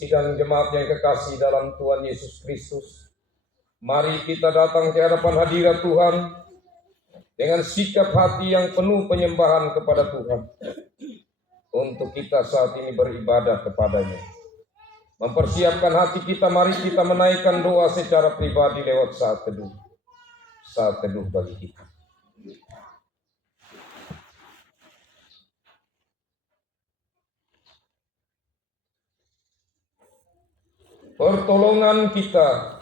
Sidang jemaat yang kekasih dalam Tuhan Yesus Kristus, mari kita datang ke hadapan hadirat Tuhan dengan sikap hati yang penuh penyembahan kepada Tuhan. Untuk kita saat ini beribadah kepadanya. Mempersiapkan hati kita, mari kita menaikkan doa secara pribadi lewat saat teduh. Saat teduh bagi kita. Pertolongan kita,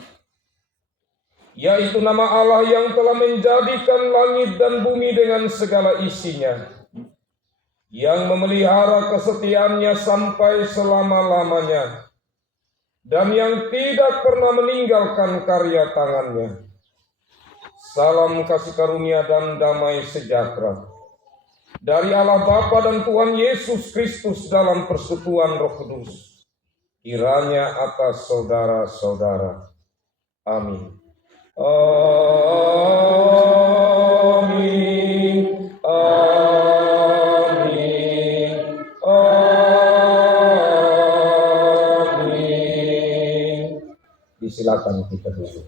yaitu nama Allah yang telah menjadikan langit dan bumi dengan segala isinya, yang memelihara kesetiaannya sampai selama-lamanya, dan yang tidak pernah meninggalkan karya tangannya. Salam kasih karunia dan damai sejahtera dari Allah Bapa dan Tuhan Yesus Kristus dalam persekutuan Roh Kudus, kiranya atas saudara-saudara. Amin. Amin. Amin. Amin. Disilakan kita duduk.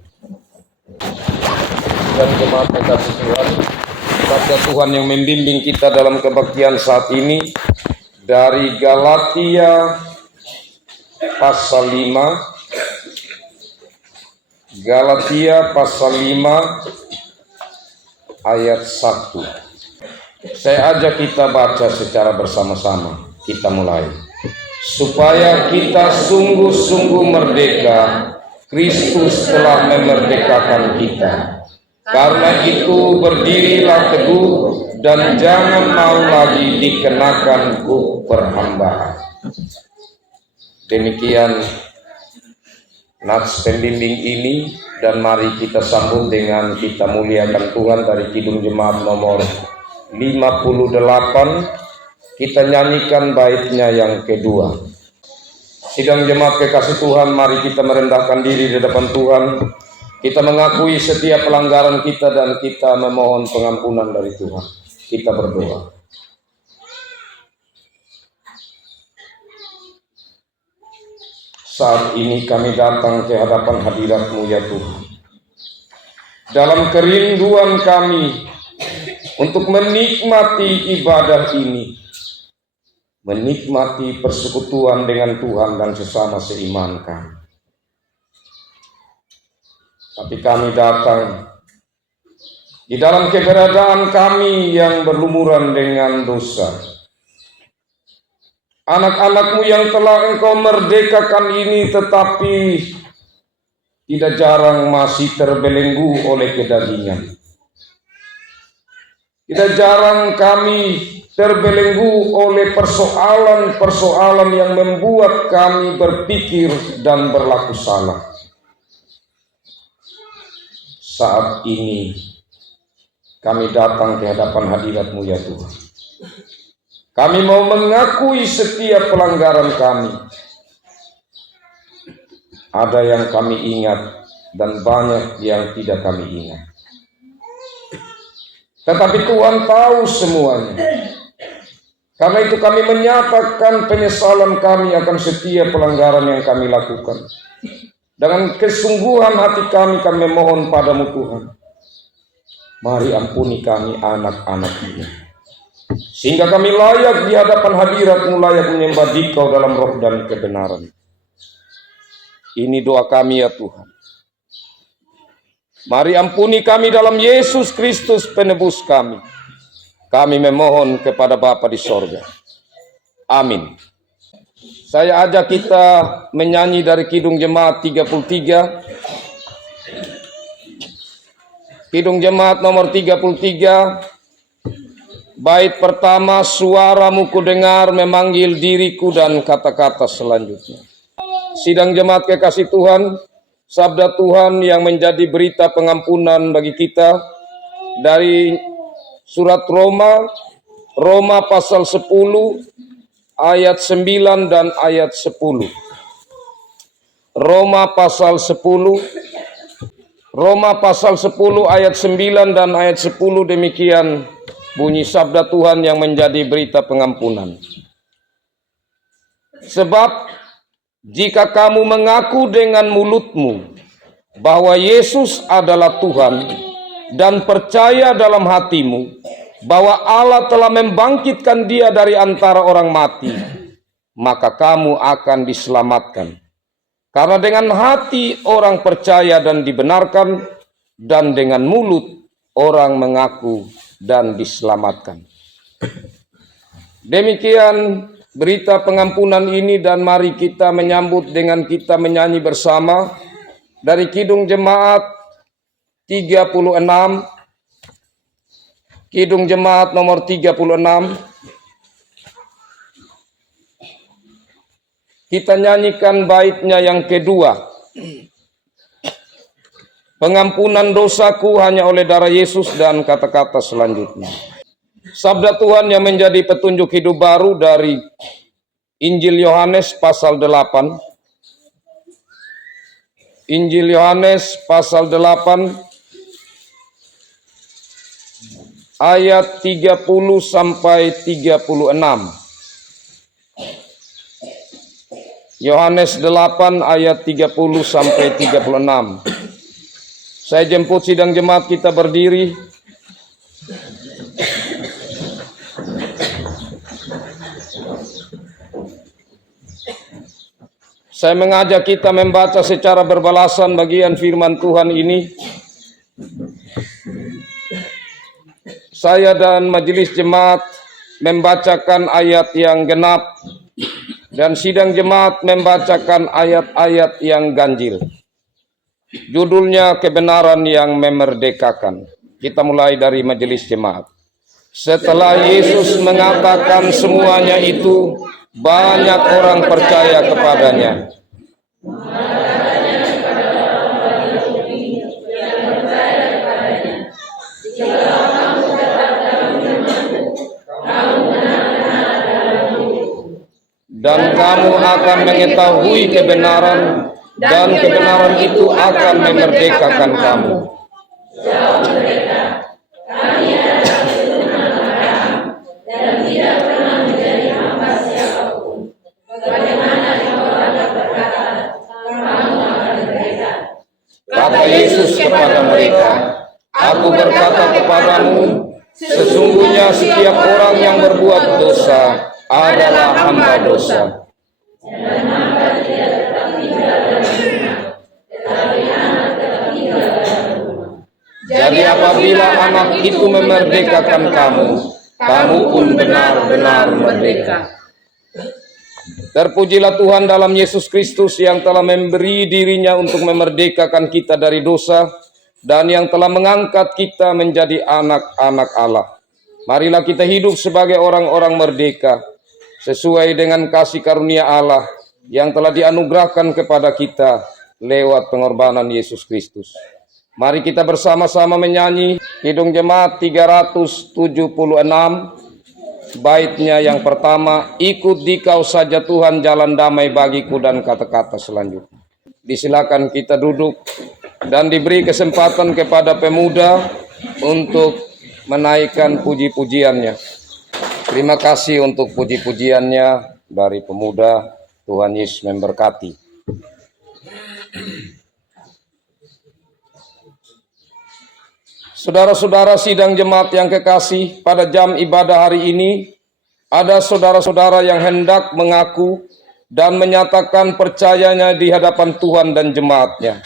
Dan jemaat kasih Tuhan, sabda Tuhan yang membimbing kita dalam kebaktian saat ini dari Galatia pasal 5, Galatia pasal 5 ayat 1. Saya ajak kita baca secara bersama-sama. Kita mulai. Supaya kita sungguh-sungguh merdeka, Kristus telah memerdekakan kita. Karena itu berdirilah teguh dan jangan mau lagi dikenakan hukum perhambaan. Demikian nats pembimbing ini, dan mari kita sambung dengan kita muliakan Tuhan dari Kidung Jemaat nomor 58. Kita nyanyikan baitnya yang kedua. Sidang jemaat kekasih Tuhan, mari kita merendahkan diri di depan Tuhan. Kita mengakui setiap pelanggaran kita dan kita memohon pengampunan dari Tuhan. Kita berdoa. Saat ini kami datang ke hadapan hadirat-Mu ya Tuhan. Dalam kerinduan kami untuk menikmati ibadah ini, menikmati persekutuan dengan Tuhan dan sesama seiman kami. Tapi kami datang di dalam keberadaan kami yang berlumuran dengan dosa. Anak-anak-Mu yang telah Engkau merdekakan ini tetapi tidak jarang masih terbelenggu oleh kedagingan. Tidak jarang kami terbelenggu oleh persoalan-persoalan yang membuat kami berpikir dan berlaku salah. Saat ini kami datang ke hadapan hadirat-Mu ya Tuhan. Kami mau mengakui setiap pelanggaran kami. Ada yang kami ingat dan banyak yang tidak kami ingat. Tetapi Tuhan tahu semuanya. Karena itu kami menyatakan penyesalan kami akan setiap pelanggaran yang kami lakukan. Dengan kesungguhan hati kami memohon padamu Tuhan. Mari ampuni kami anak-anak-Mu, sehingga kami layak di hadapan hadirat-Mu, layak menyembah Dikau dalam roh dan kebenaran. Ini doa kami ya Tuhan. Mari ampuni kami dalam Yesus Kristus penebus kami. Kami memohon kepada Bapa di sorga. Amin. Saya ajak kita menyanyi dari Kidung Jemaat 33. Kidung Jemaat nomor 33. Bait pertama, suaramu kudengar memanggil diriku, dan kata-kata selanjutnya. Sidang jemaat kekasih Tuhan, sabda Tuhan yang menjadi berita pengampunan bagi kita dari surat Roma pasal 10 ayat 9 dan ayat 10. Roma pasal 10 ayat 9 dan ayat 10, demikian bunyi sabda Tuhan yang menjadi berita pengampunan. Sebab Jika kamu mengaku dengan mulutmu bahwa Yesus adalah Tuhan dan percaya dalam hatimu bahwa Allah telah membangkitkan Dia dari antara orang mati, maka kamu akan diselamatkan. Karena dengan hati orang percaya dan dibenarkan, dan dengan mulut orang mengaku dan diselamatkan. Demikian berita pengampunan ini, dan mari kita menyambut dengan kita menyanyi bersama dari Kidung Jemaat 36. Kidung Jemaat nomor 36. Kita nyanyikan baitnya yang kedua. Pengampunan dosaku hanya oleh darah Yesus, dan kata-kata selanjutnya. Sabda Tuhan yang menjadi petunjuk hidup baru dari Injil Yohanes pasal 8. Injil Yohanes pasal 8 ayat 30 sampai 36. Yohanes 8 ayat 30 sampai 36. Saya jemput sidang jemaat kita berdiri. Saya mengajak kita membaca secara berbalasan bagian firman Tuhan ini. Saya dan majelis jemaat membacakan ayat yang genap, dan sidang jemaat membacakan ayat-ayat yang ganjil. Judulnya kebenaran yang memerdekakan. Kita mulai dari majelis jemaat. Setelah Yesus mengatakan semuanya itu, banyak orang percaya kepadanya. Dan kamu akan mengetahui kebenaran, dan kebenaran itu akan memerdekakan kamu. Kata Yesus kepada mereka, "Aku berkata kepadamu, sesungguhnya setiap orang yang berbuat dosa adalah hamba dosa. Jadi apabila anak itu memerdekakan kamu, kamu pun benar-benar merdeka." Terpujilah Tuhan dalam Yesus Kristus yang telah memberi dirinya untuk memerdekakan kita dari dosa, dan yang telah mengangkat kita menjadi anak-anak Allah. Marilah kita hidup sebagai orang-orang merdeka, sesuai dengan kasih karunia Allah yang telah dianugerahkan kepada kita lewat pengorbanan Yesus Kristus. Mari kita bersama-sama menyanyi Kidung Jemaat 376, baitnya yang pertama, "Ikut dikau saja Tuhan jalan damai bagiku," dan kata-kata selanjutnya. Disilakan kita duduk dan diberi kesempatan kepada pemuda untuk menaikkan puji-pujiannya. Terima kasih untuk puji-pujiannya dari pemuda. Tuhan Yesus memberkati. Saudara-saudara sidang jemaat yang kekasih, pada jam ibadah hari ini, ada saudara-saudara yang hendak mengaku dan menyatakan percayanya di hadapan Tuhan dan jemaatnya.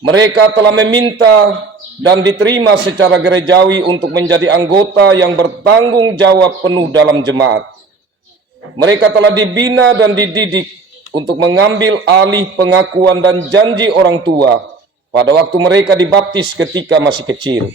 Mereka telah meminta dan diterima secara gerejawi untuk menjadi anggota yang bertanggung jawab penuh dalam jemaat. Mereka telah dibina dan dididik untuk mengambil alih pengakuan dan janji orang tua pada waktu mereka dibaptis ketika masih kecil.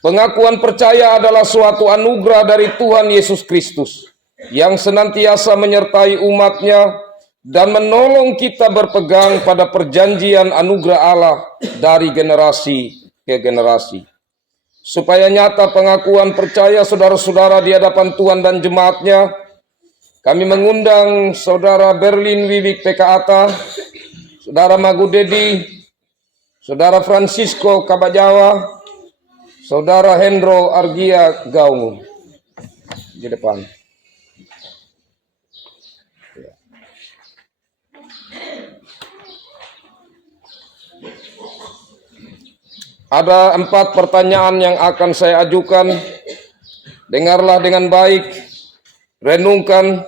Pengakuan percaya adalah suatu anugerah dari Tuhan Yesus Kristus yang senantiasa menyertai umatnya dan menolong kita berpegang pada perjanjian anugerah Allah dari generasi ke generasi. Supaya nyata pengakuan percaya saudara-saudara di hadapan Tuhan dan jemaatnya, kami mengundang Saudara Berlin Wibik PKATA, Saudara Magudedi, Saudara Francisco Kabajawa, Saudara Hendro Argia Gaungu di depan. Ada 4 pertanyaan yang akan saya ajukan. Dengarlah dengan baik, renungkan,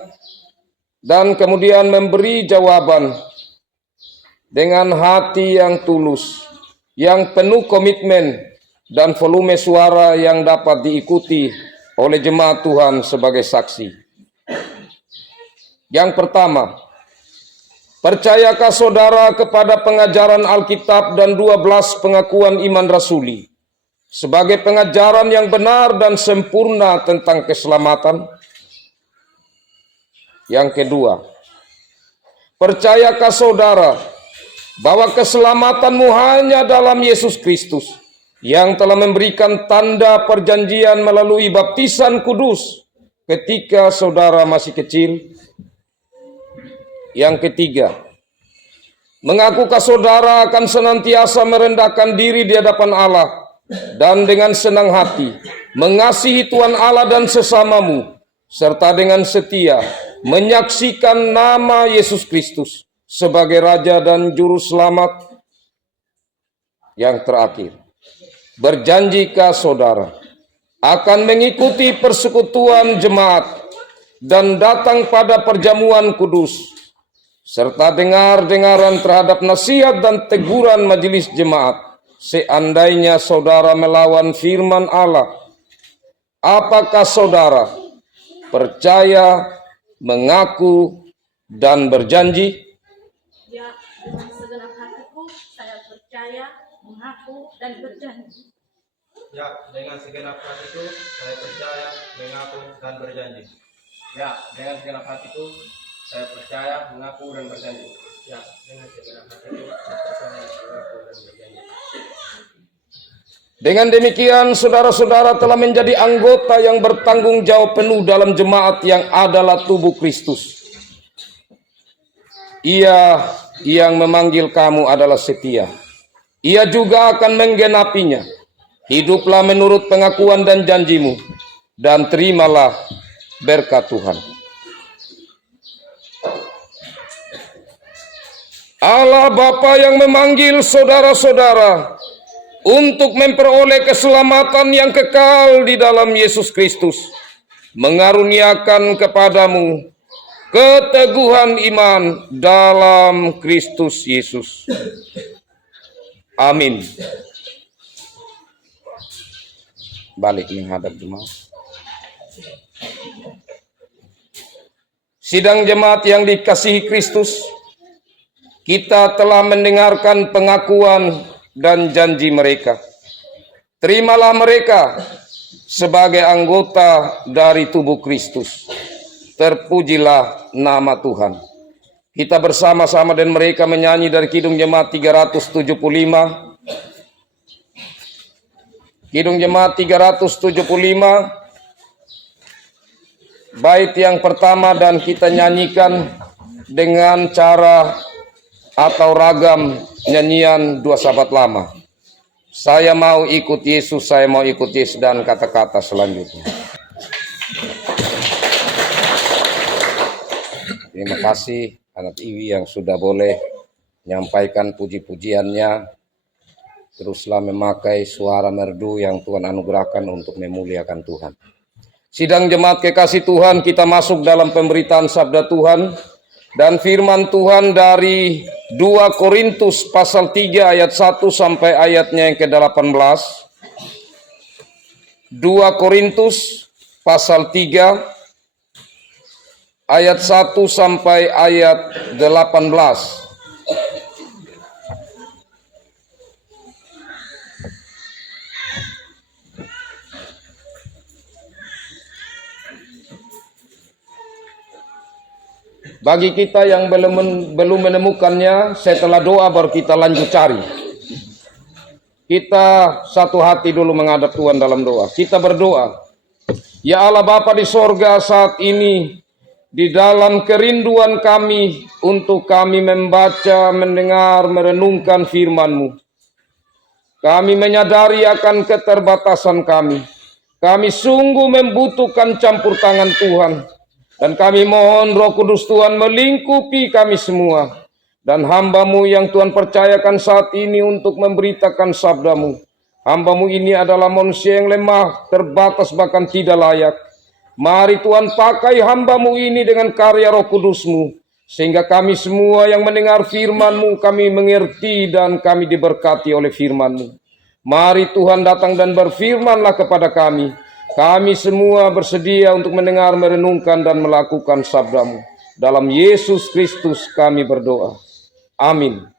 dan kemudian memberi jawaban dengan hati yang tulus, yang penuh komitmen, dan volume suara yang dapat diikuti oleh jemaat Tuhan sebagai saksi. Yang pertama, percayakah saudara kepada pengajaran Alkitab dan 12 pengakuan iman rasuli sebagai pengajaran yang benar dan sempurna tentang keselamatan? Yang kedua, percayakah saudara bahwa keselamatanmu hanya dalam Yesus Kristus yang telah memberikan tanda perjanjian melalui baptisan kudus ketika saudara masih kecil? Yang ketiga, mengakukah saudara akan senantiasa merendahkan diri di hadapan Allah dan dengan senang hati mengasihi Tuhan Allah dan sesamamu, serta dengan setia menyaksikan nama Yesus Kristus sebagai Raja dan Juru Selamat? Yang terakhir, berjanjikah saudara akan mengikuti persekutuan jemaat dan datang pada perjamuan kudus, serta dengar-dengaran terhadap nasihat dan teguran majelis jemaat seandainya saudara melawan firman Allah? Apakah saudara percaya, mengaku, dan berjanji? Ya, dengan segenap hatiku saya percaya, mengaku, dan berjanji. Ya, dengan segenap hatiku saya percaya, mengaku, dan berjanji. Ya, dengan segenap hatiku saya percaya, mengaku, dan berjanji. Ya, dengan segenap hatiku saya percaya, mengaku, dan berjanji. Dengan demikian, saudara-saudara telah menjadi anggota yang bertanggung jawab penuh dalam jemaat yang adalah tubuh Kristus. Ia yang memanggil kamu adalah setia. Ia juga akan menggenapinya. Hiduplah menurut pengakuan dan janjimu, dan terimalah berkat Tuhan. Allah Bapa yang memanggil saudara-saudara untuk memperoleh keselamatan yang kekal di dalam Yesus Kristus, mengaruniakan kepadamu keteguhan iman dalam Kristus Yesus. Amin. Balik menghadap jemaat. Sidang jemaat yang dikasihi Kristus, kita telah mendengarkan pengakuan dan janji mereka. Terimalah mereka sebagai anggota dari tubuh Kristus. Terpujilah nama Tuhan. Kita bersama-sama dan mereka menyanyi dari Kidung Jemaat 375. Kidung Jemaat 375. Bait yang pertama, dan kita nyanyikan dengan cara atau ragam nyanyian 2 sahabat lama. Saya mau ikut Yesus, saya mau ikut Yesus, dan kata-kata selanjutnya. Terima kasih anak Iwi yang sudah boleh menyampaikan puji-pujiannya. Teruslah memakai suara merdu yang Tuhan anugerahkan untuk memuliakan Tuhan. Sidang jemaat kekasih Tuhan, kita masuk dalam pemberitaan sabda Tuhan dan firman Tuhan dari 2 Korintus pasal 3 ayat 1 sampai ayatnya yang ke-18. 2 Korintus pasal 3 ayat 1 sampai ayat 18. Bagi kita yang belum menemukannya, setelah doa baru kita lanjut cari. Kita satu hati dulu menghadap Tuhan dalam doa. Kita berdoa. Ya Allah Bapa di sorga, saat ini di dalam kerinduan kami untuk kami membaca, mendengar, merenungkan firman-Mu, kami menyadari akan keterbatasan kami. Kami sungguh membutuhkan campur tangan Tuhan. Dan kami mohon Roh Kudus Tuhan melingkupi kami semua. Dan hamba-Mu yang Tuhan percayakan saat ini untuk memberitakan sabda-Mu, Hamba-Mu ini adalah manusia yang lemah, terbatas bahkan tidak layak. Mari Tuhan pakai hamba-Mu ini dengan karya Roh Kudus-Mu, sehingga kami semua yang mendengar firman-Mu, kami mengerti dan kami diberkati oleh firman-Mu. Mari Tuhan datang dan berfirman-Lah kepada kami. Kami semua bersedia untuk mendengar, merenungkan, dan melakukan sabda-Mu. Dalam Yesus Kristus kami berdoa. Amin.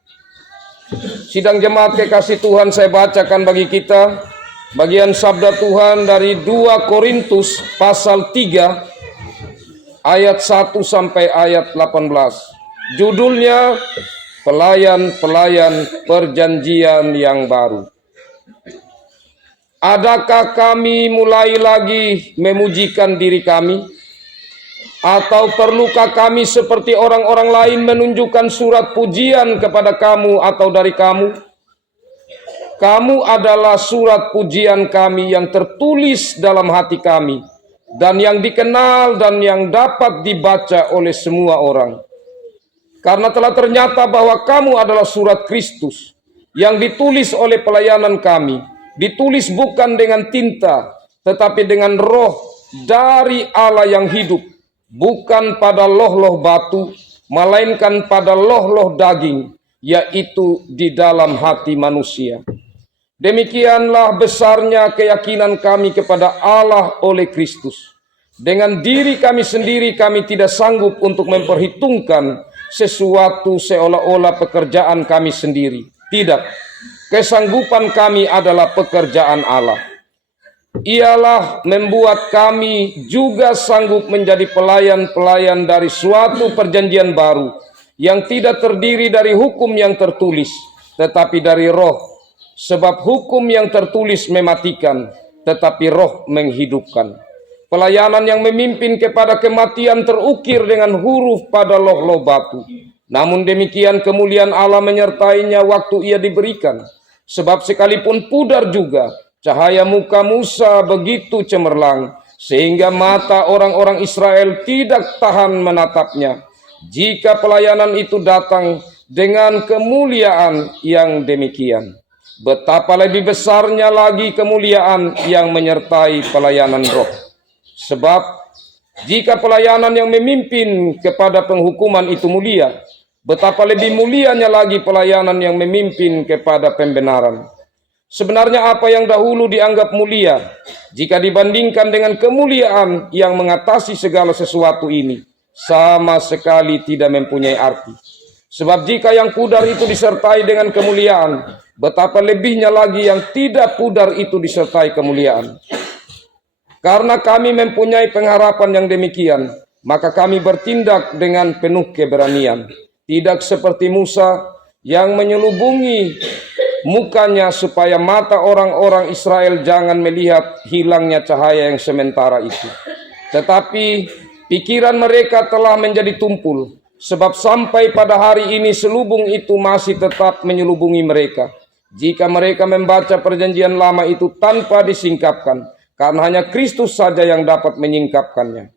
Sidang jemaat kekasih Tuhan, saya bacakan bagi kita bagian sabda Tuhan dari 2 Korintus pasal 3 ayat 1 sampai ayat 18. Judulnya Pelayan-pelayan Perjanjian yang Baru. Adakah kami mulai lagi memujikan diri kami? Atau perlukah kami seperti orang-orang lain menunjukkan surat pujian kepada kamu atau dari kamu? Kamu adalah surat pujian kami yang tertulis dalam hati kami, dan yang dikenal dan yang dapat dibaca oleh semua orang. Karena telah ternyata bahwa kamu adalah surat Kristus, yang ditulis oleh pelayanan kami, ditulis bukan dengan tinta, tetapi dengan roh dari Allah yang hidup, bukan pada loh-loh batu, melainkan pada loh-loh daging, yaitu di dalam hati manusia. Demikianlah besarnya keyakinan kami kepada Allah oleh Kristus. Dengan diri kami sendiri kami tidak sanggup untuk memperhitungkan sesuatu seolah-olah pekerjaan kami sendiri. Tidak. Kesanggupan kami adalah pekerjaan Allah. Ialah membuat kami juga sanggup menjadi pelayan-pelayan dari suatu perjanjian baru, yang tidak terdiri dari hukum yang tertulis, tetapi dari roh. Sebab hukum yang tertulis mematikan, tetapi roh menghidupkan. Pelayanan yang memimpin kepada kematian terukir dengan huruf pada loh-loh batu. Namun demikian kemuliaan Allah menyertainya waktu ia diberikan. Sebab sekalipun pudar juga, cahaya muka Musa begitu cemerlang, sehingga mata orang-orang Israel tidak tahan menatapnya. Jika pelayanan itu datang dengan kemuliaan yang demikian, betapa lebih besarnya lagi kemuliaan yang menyertai pelayanan roh. Sebab jika pelayanan yang memimpin kepada penghukuman itu mulia, betapa lebih mulianya lagi pelayanan yang memimpin kepada pembenaran. Sebenarnya apa yang dahulu dianggap mulia, jika dibandingkan dengan kemuliaan yang mengatasi segala sesuatu ini, sama sekali tidak mempunyai arti. Sebab jika yang pudar itu disertai dengan kemuliaan, betapa lebihnya lagi yang tidak pudar itu disertai kemuliaan. Karena kami mempunyai pengharapan yang demikian, maka kami bertindak dengan penuh keberanian. Tidak seperti Musa yang menyelubungi mukanya supaya mata orang-orang Israel jangan melihat hilangnya cahaya yang sementara itu. Tetapi pikiran mereka telah menjadi tumpul, sebab sampai pada hari ini selubung itu masih tetap menyelubungi mereka. Jika mereka membaca perjanjian lama itu tanpa disingkapkan, karena hanya Kristus saja yang dapat menyingkapkannya.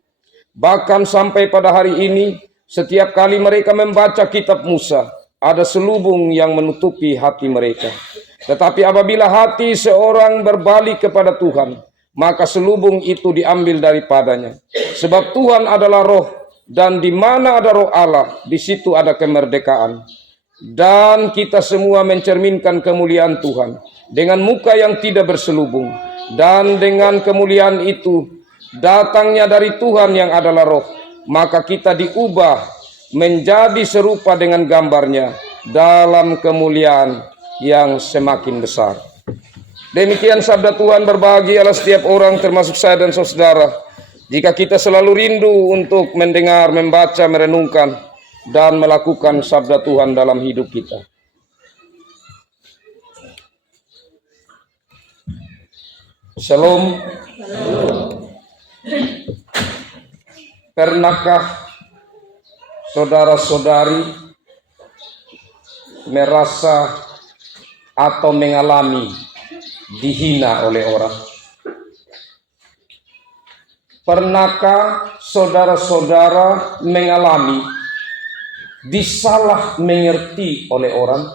Bahkan sampai pada hari ini, setiap kali mereka membaca kitab Musa, ada selubung yang menutupi hati mereka. Tetapi apabila hati seorang berbalik kepada Tuhan, maka selubung itu diambil daripadanya. Sebab Tuhan adalah roh, dan di mana ada roh Allah, di situ ada kemerdekaan. Dan kita semua mencerminkan kemuliaan Tuhan dengan muka yang tidak berselubung. Dan dengan kemuliaan itu datangnya dari Tuhan yang adalah roh, maka kita diubah menjadi serupa dengan gambarnya dalam kemuliaan yang semakin besar. Demikian sabda Tuhan. Berbahagialah setiap orang termasuk saya dan saudara, jika kita selalu rindu untuk mendengar, membaca, merenungkan, dan melakukan sabda Tuhan dalam hidup kita. Shalom. Pernahkah saudara-saudari merasa atau mengalami dihina oleh orang? Pernahkah saudara-saudara mengalami disalah mengerti oleh orang?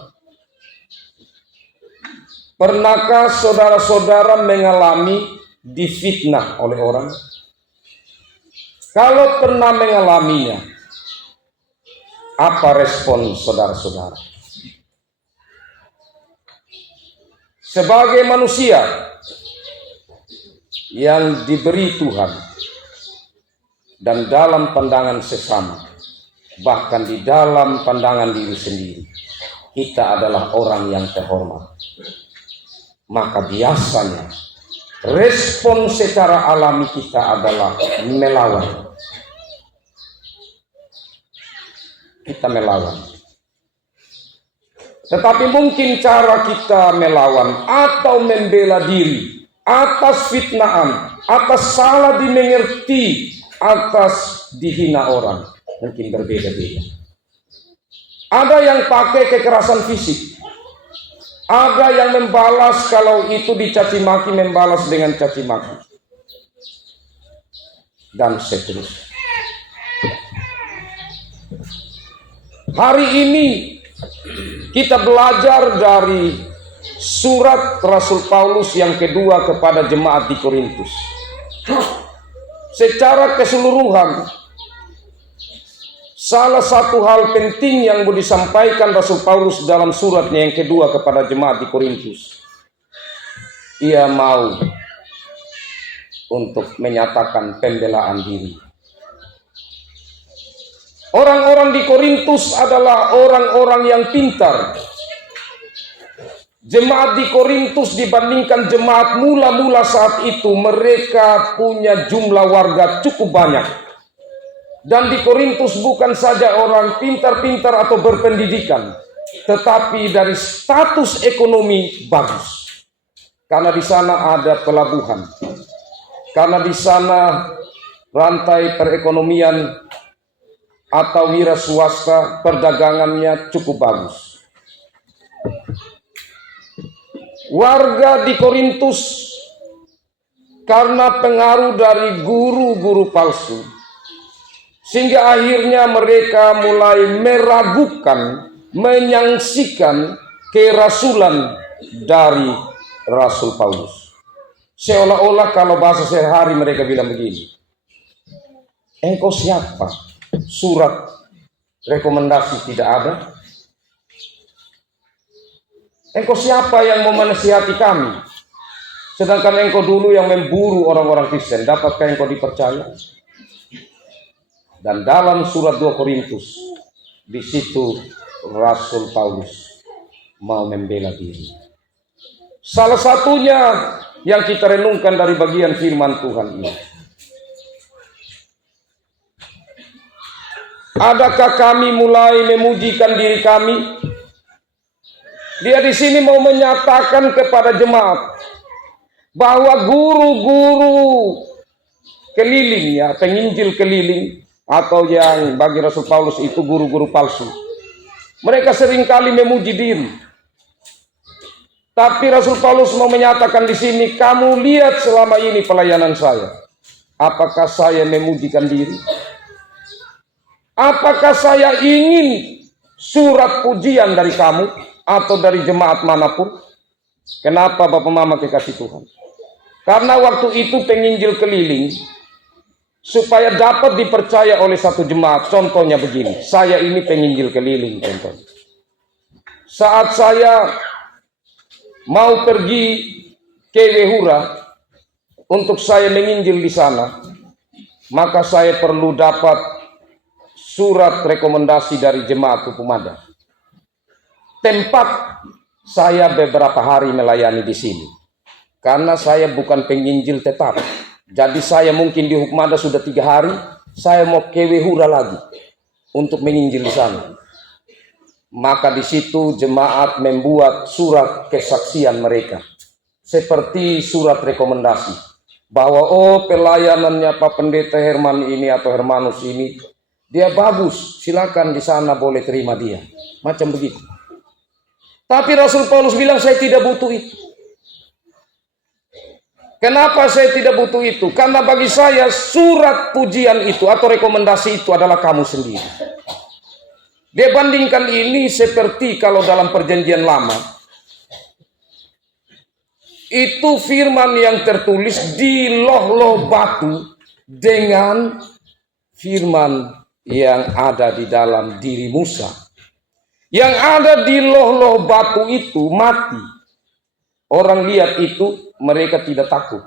Pernahkah saudara-saudara mengalami difitnah oleh orang? Kalau pernah mengalaminya, apa respon saudara-saudara? Sebagai manusia yang diberi Tuhan dan dalam pandangan sesama, bahkan di dalam pandangan diri sendiri, kita adalah orang yang terhormat. Maka biasanya respon secara alami kita adalah melawan. Kita melawan. Tetapi mungkin cara kita melawan atau membela diri atas fitnahan, atas salah dimengerti, atas dihina orang mungkin berbeda-beda. Ada yang pakai kekerasan fisik. Ada yang membalas kalau itu dicaci maki, membalas dengan caci maki. Dan seterusnya. Hari ini kita belajar dari surat Rasul Paulus yang kedua kepada jemaat di Korintus. Secara keseluruhan, salah satu hal penting yang mau disampaikan Rasul Paulus dalam suratnya yang kedua kepada jemaat di Korintus, ia mau untuk menyatakan pembelaan diri. Orang-orang di Korintus adalah orang-orang yang pintar. Jemaat di Korintus dibandingkan jemaat mula-mula saat itu, mereka punya jumlah warga cukup banyak. Dan di Korintus bukan saja orang pintar-pintar atau berpendidikan, tetapi dari status ekonomi bagus. Karena di sana ada pelabuhan. Karena di sana rantai perekonomian atau wira swasta perdagangannya cukup bagus. Warga di Korintus karena pengaruh dari guru-guru palsu, sehingga akhirnya mereka mulai meragukan, menyangsikan kerasulan dari Rasul Paulus. Seolah-olah kalau bahasa sehari-hari mereka bilang begini, engkau siapa? Surat rekomendasi tidak ada. Engkau siapa yang mau menasihati kami? Sedangkan engkau dulu yang memburu orang-orang Kristen, dapatkah engkau dipercaya? Dan dalam surat 2 Korintus, di situ Rasul Paulus mau membela diri. Salah satunya yang kita renungkan dari bagian firman Tuhan ini. Adakah kami mulai memujikan diri kami? Dia di sini mau menyatakan kepada jemaat bahwa guru-guru keliling, ya, penginjil keliling, atau yang bagi Rasul Paulus itu guru-guru palsu, mereka seringkali memuji diri. Tapi Rasul Paulus mau menyatakan di sini, kamu lihat selama ini pelayanan saya, apakah saya memujikan diri? Apakah saya ingin surat pujian dari kamu atau dari jemaat manapun? Kenapa Bapak Mama kekasih Tuhan? Karena waktu itu penginjil keliling, supaya dapat dipercaya oleh satu jemaat, contohnya begini, saya ini penginjil keliling contohnya. Saat saya mau pergi ke Wehura untuk saya menginjil di sana, maka saya perlu dapat surat rekomendasi dari jemaat Pupumada. Tempat saya beberapa hari melayani di sini. Karena saya bukan penginjil tetap. Jadi saya mungkin di Hukmada sudah 3 hari, saya mau ke Wehura lagi untuk menginjil di sana. Maka di situ jemaat membuat surat kesaksian mereka. Seperti surat rekomendasi. Bahwa pelayanannya Pak Pendeta Herman ini atau Hermanus ini, dia bagus, silakan di sana boleh terima dia. Macam begitu. Tapi Rasul Paulus bilang saya tidak butuh itu. Kenapa saya tidak butuh itu? Karena bagi saya surat pujian itu atau rekomendasi itu adalah kamu sendiri. Dia bandingkan ini seperti kalau dalam perjanjian lama. itu firman yang tertulis di loh-loh batu dengan firman yang ada di dalam diri Musa. Yang ada di loh-loh batu itu mati. Orang lihat itu, mereka tidak takut.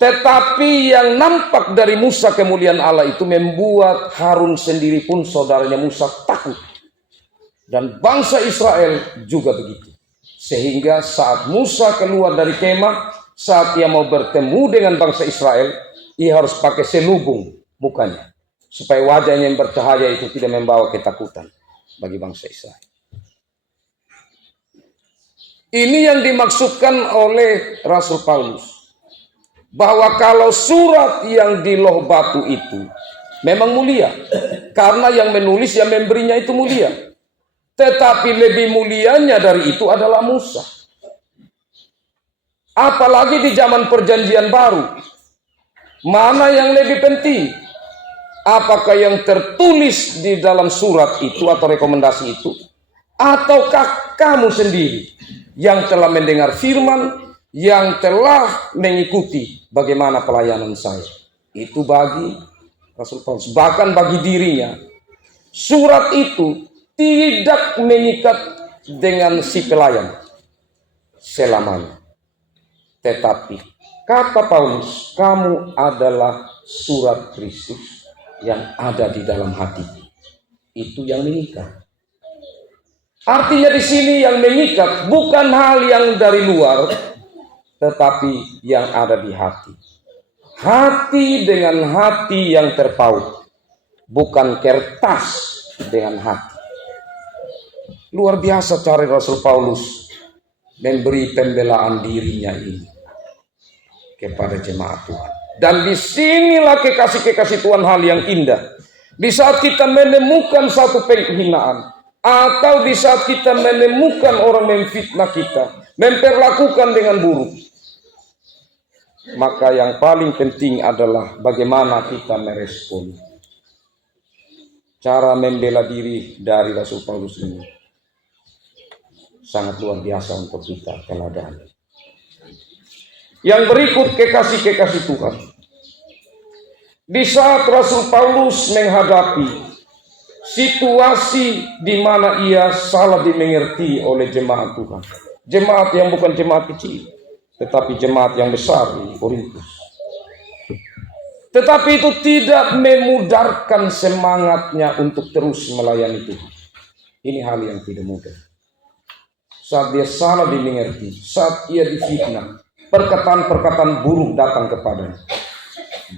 Tetapi yang nampak dari Musa kemuliaan Allah itu membuat Harun sendiri pun saudaranya Musa takut. Dan bangsa Israel juga begitu. Sehingga saat Musa keluar dari kemah, saat ia mau bertemu dengan bangsa Israel, ia harus pakai selubung mukanya. Supaya wajahnya yang bercahaya itu tidak membawa ketakutan bagi bangsa Israel. Ini yang dimaksudkan oleh Rasul Paulus. Bahwa kalau surat yang di loh batu itu memang mulia. Karena yang menulis, yang memberinya itu mulia. Tetapi lebih mulianya dari itu adalah Musa. Apalagi di zaman perjanjian baru. Mana yang lebih penting? Apakah yang tertulis di dalam surat itu atau rekomendasi itu? Ataukah kamu sendiri yang telah mendengar firman, yang telah mengikuti bagaimana pelayanan saya? Itu bagi Rasul Paulus, bahkan bagi dirinya. Surat itu tidak mengikat dengan si pelayan selamanya. Tetapi kata Paulus, kamu adalah surat Kristus yang ada di dalam hati. Itu yang mengikat. Artinya di sini yang mengikat bukan hal yang dari luar, tetapi yang ada di hati. Hati dengan hati yang terpaut, bukan kertas dengan hati. Luar biasa cara Rasul Paulus memberi pembelaan dirinya ini kepada jemaat Tuhan. Dan disinilah kekasih-kekasih Tuhan hal yang indah. Di saat kita menemukan satu penghinaan, atau di saat kita menemukan orang memfitnah kita, memperlakukan dengan buruk, maka yang paling penting adalah bagaimana kita merespon. Cara membela diri dari Rasul Paulus ini sangat luar biasa untuk kita teladani. Yang berikut kekasih-kekasih Tuhan. Di saat Rasul Paulus menghadapi situasi di mana ia salah dimengerti oleh jemaat Tuhan. Jemaat yang bukan jemaat kecil, tetapi jemaat yang besar di Korintus. Tetapi itu tidak memudarkan semangatnya untuk terus melayani Tuhan. Ini hal yang tidak mudah. Saat dia salah dimengerti, saat ia difitnah, perkataan-perkataan buruk datang kepadanya,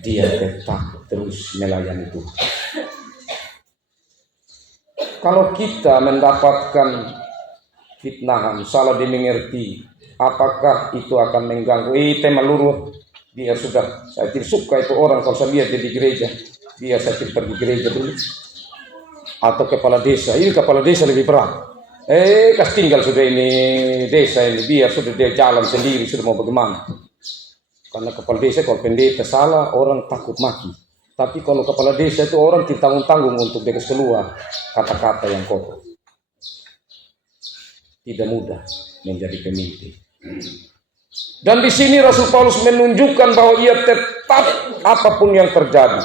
dia tetap terus melayani Tuhan. Kalau kita mendapatkan fitnahan, salah dimengerti, apakah itu akan mengganggu? Tema luruh, dia sudah, saya tidak suka itu orang kalau saya lihat dia di gereja, dia saya tidak pergi gereja dulu. Atau kepala desa, ini kepala desa lebih berat. Kas tinggal sudah ini desa ini, biar sudah dia jalan sendiri, sudah mau bagaimana. Karena kepala desa kalau pendeta salah, orang takut maki. Tapi kalau kepala desa itu orang ditanggung-tanggung untuk beres keluar kata-kata yang kotor. Tidak mudah menjadi pemimpin. Dan di sini Rasul Paulus menunjukkan bahwa ia tetap apapun yang terjadi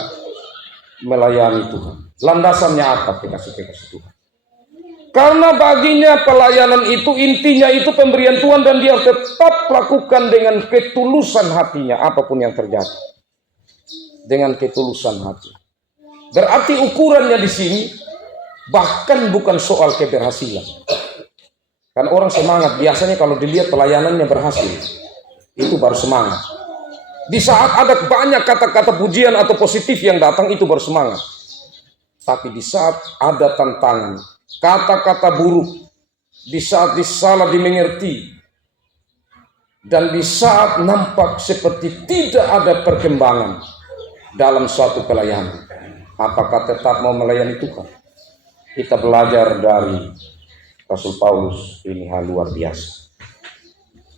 melayani Tuhan. Landasannya apa? Kekasih-kekasih Tuhan. Karena baginya pelayanan itu intinya itu pemberian Tuhan dan dia tetap lakukan dengan ketulusan hatinya apapun yang terjadi. Dengan ketulusan hati. Berarti ukurannya di sini bahkan bukan soal keberhasilan. Kan orang semangat biasanya kalau dilihat pelayanannya berhasil, itu baru semangat. Di saat ada banyak kata-kata pujian atau positif yang datang itu baru semangat. Tapi di saat ada tantangan, kata-kata buruk, di saat disalah dimengerti, dan di saat nampak seperti tidak ada perkembangan dalam suatu pelayanan, apakah tetap mau melayani Tuhan? Kita belajar dari Rasul Paulus, ini hal luar biasa.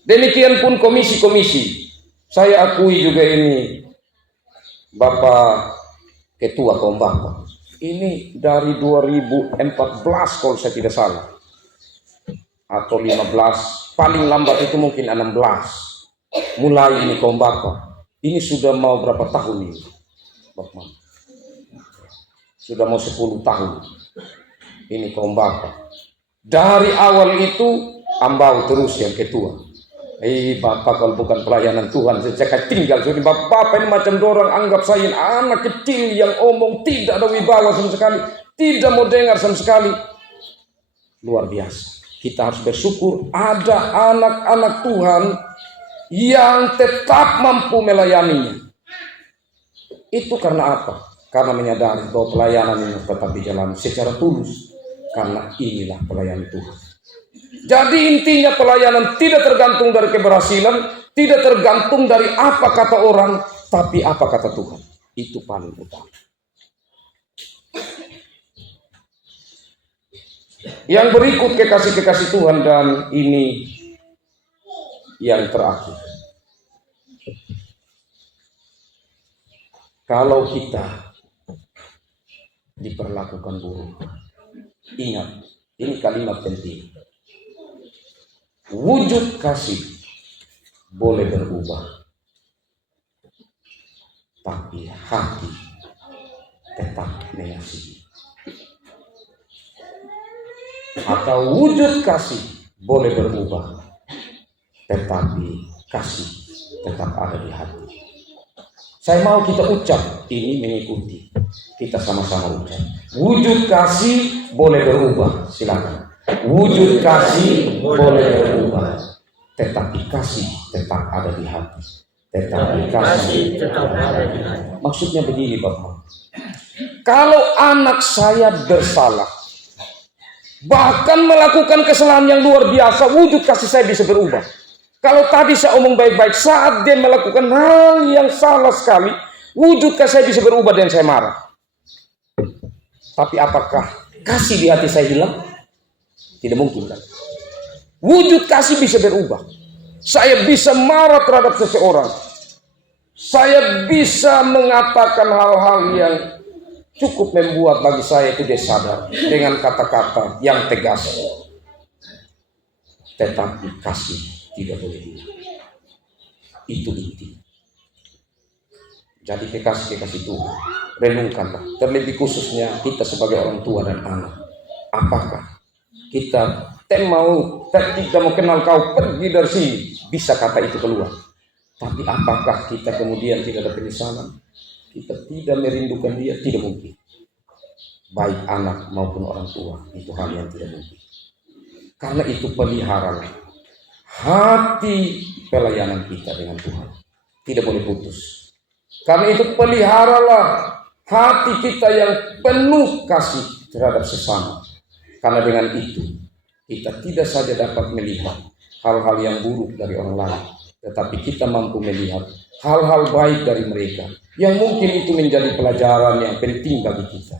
Demikian pun komisi-komisi. Saya akui juga ini Bapak Ketua Kaum Bapak. Ini dari 2014 kalau saya tidak salah. atau 15, paling lambat itu mungkin 16. Mulai ini kaum bapak. Ini sudah mau berapa tahun ini? Bapak. Sudah mau 10 tahun. Ini kaum bapak. Dari awal itu ambau terus yang ketua. Bapak kalau bukan pelayanan Tuhan, saya tinggal. Jadi bapak ini macam dorang anggap saya anak kecil yang omong tidak ada wibawa sama sekali, tidak mau dengar sama sekali. Luar biasa. Kita harus bersyukur ada anak-anak Tuhan yang tetap mampu melayaninya. Itu karena apa? Karena menyadari bahwa pelayanan ini tetap dijalani secara tulus. Karena inilah pelayanan Tuhan. Jadi intinya pelayanan tidak tergantung dari keberhasilan, tidak tergantung dari apa kata orang, tapi apa kata Tuhan. Itu paling utama. Yang berikut kekasih-kekasih Tuhan, dan ini yang terakhir. Kalau kita diperlakukan buruk, ingat, ini kalimat penting. Wujud kasih boleh berubah, tapi hati tetap mengasihi. Atau wujud kasih boleh berubah, tetapi kasih tetap ada di hati. Saya mau kita ucap ini mengikuti. Kita sama-sama ucap. Wujud kasih boleh berubah. Silakan. Wujud kasih boleh berubah, tetapi kasih tetap ada di hati. Tetapi kasih tetap ada di hati. Maksudnya begini Bapak. Kalau anak saya bersalah, bahkan melakukan kesalahan yang luar biasa, wujud kasih saya bisa berubah. Kalau tadi saya omong baik-baik, saat dia melakukan hal yang salah sekali, wujud kasih saya bisa berubah dan saya marah. Tapi apakah kasih di hati saya hilang? Tidak mungkin kan? Wujud kasih bisa berubah. Saya bisa marah terhadap seseorang. Saya bisa mengatakan hal-hal yang cukup membuat bagi saya itu dia sadar dengan kata-kata yang tegas. Tetapi kasih tidak boleh hilang. Itu inti. Jadi kekasih-kekasih Tuhan, renungkanlah. Terlebih khususnya kita sebagai orang tua dan anak. Apakah kita tidak mau kenal kau, pergi dari sini, bisa kata itu keluar. Tapi apakah kita kemudian tidak ada penyesalan? Kita tidak merindukan dia? Tidak mungkin. Baik anak maupun orang tua, itu hal yang tidak mungkin. Karena itu peliharalah hati pelayanan kita dengan Tuhan. Tidak boleh putus. Karena itu peliharalah hati kita yang penuh kasih terhadap sesama. Karena dengan itu kita tidak saja dapat melihat hal-hal yang buruk dari orang lain, tetapi kita mampu melihat hal-hal baik dari mereka yang mungkin itu menjadi pelajaran yang penting bagi kita,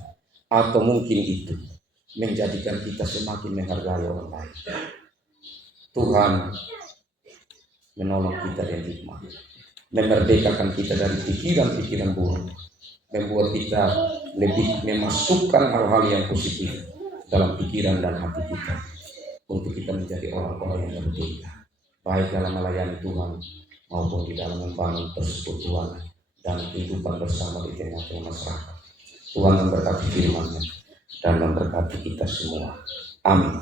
atau mungkin itu menjadikan kita semakin menghargai orang lain. Tuhan menolong kita dengan hikmah, memerdekakan kita dari pikiran-pikiran buruk, membuat kita lebih memasukkan hal-hal yang positif dalam pikiran dan hati kita, untuk kita menjadi orang-orang yang berbeda, baik dalam melayani Tuhan maupun di dalam membangun persekutuan dan kehidupan bersama di tengah-tengah masyarakat. Tuhan memberkati firman-Nya dan memberkati kita semua. Amin.